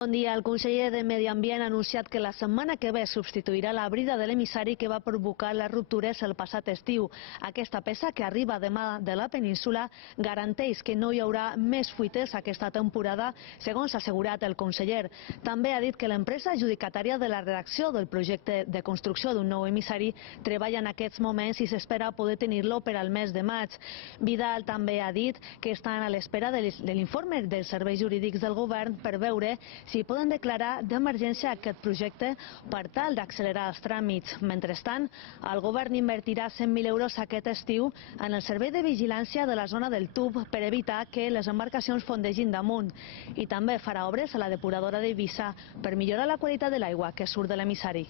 Bon dia. El conseller de Medi Ambient ha anunciat que la setmana que ve substituirà la brida de l'emissari que va provocar les ruptures el passat estiu. Aquesta peça, que arriba demà de la península, garanteix que no hi haurà més fuites aquesta temporada, segons ha assegurat el conseller. També ha dit que l'empresa adjudicatària de la redacció del projecte de construcció d'un nou emissari treballa en aquests moments i s'espera poder tenir-lo per al mes de maig. Vidal també ha dit que estan a l'espera de l'informe dels serveis jurídics del govern per veure si poden declarar d'emergència aquest projecte per tal d'accelerar els tràmits. Mentrestant, el govern invertirà 100.000 euros aquest estiu en el servei de vigilància de la zona del tub per evitar que les embarcacions fondegin damunt. I també farà obres a la depuradora d'Eivissa per millorar la qualitat de l'aigua que surt de l'emissari.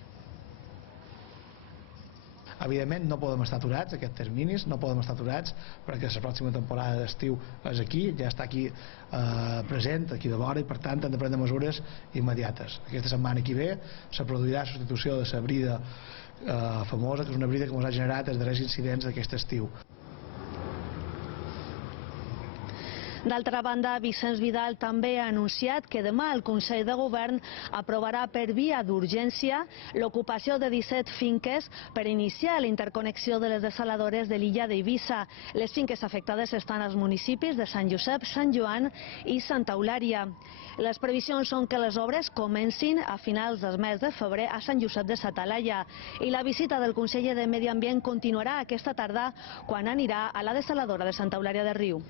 Evidentment no podem estar aturats, aquests terminis no podem estar aturats, perquè la pròxima temporada d'estiu és aquí, ja està aquí present, aquí de vora, i per tant hem de prendre mesures immediates. Aquesta setmana que ve se produirà la substitució de la brida famosa, que és una brida que ens ha generat els darrers incidents d'aquest estiu. D'altra banda, Vicenç Vidal també ha anunciat que demà el Consell de Govern aprovarà per via d'urgència l'ocupació de 17 finques per iniciar la interconnexió de les dessaladores de l'illa d'Eivissa. Les finques afectades estan als municipis de Sant Josep, Sant Joan i Santa Eulària. Les previsions són que les obres comencin a finals del mes de febrer a Sant Josep de sa Talaia i la visita del conseller de Medi Ambient continuarà aquesta tarda quan anirà a la dessaladora de Santa Eulària de Riu.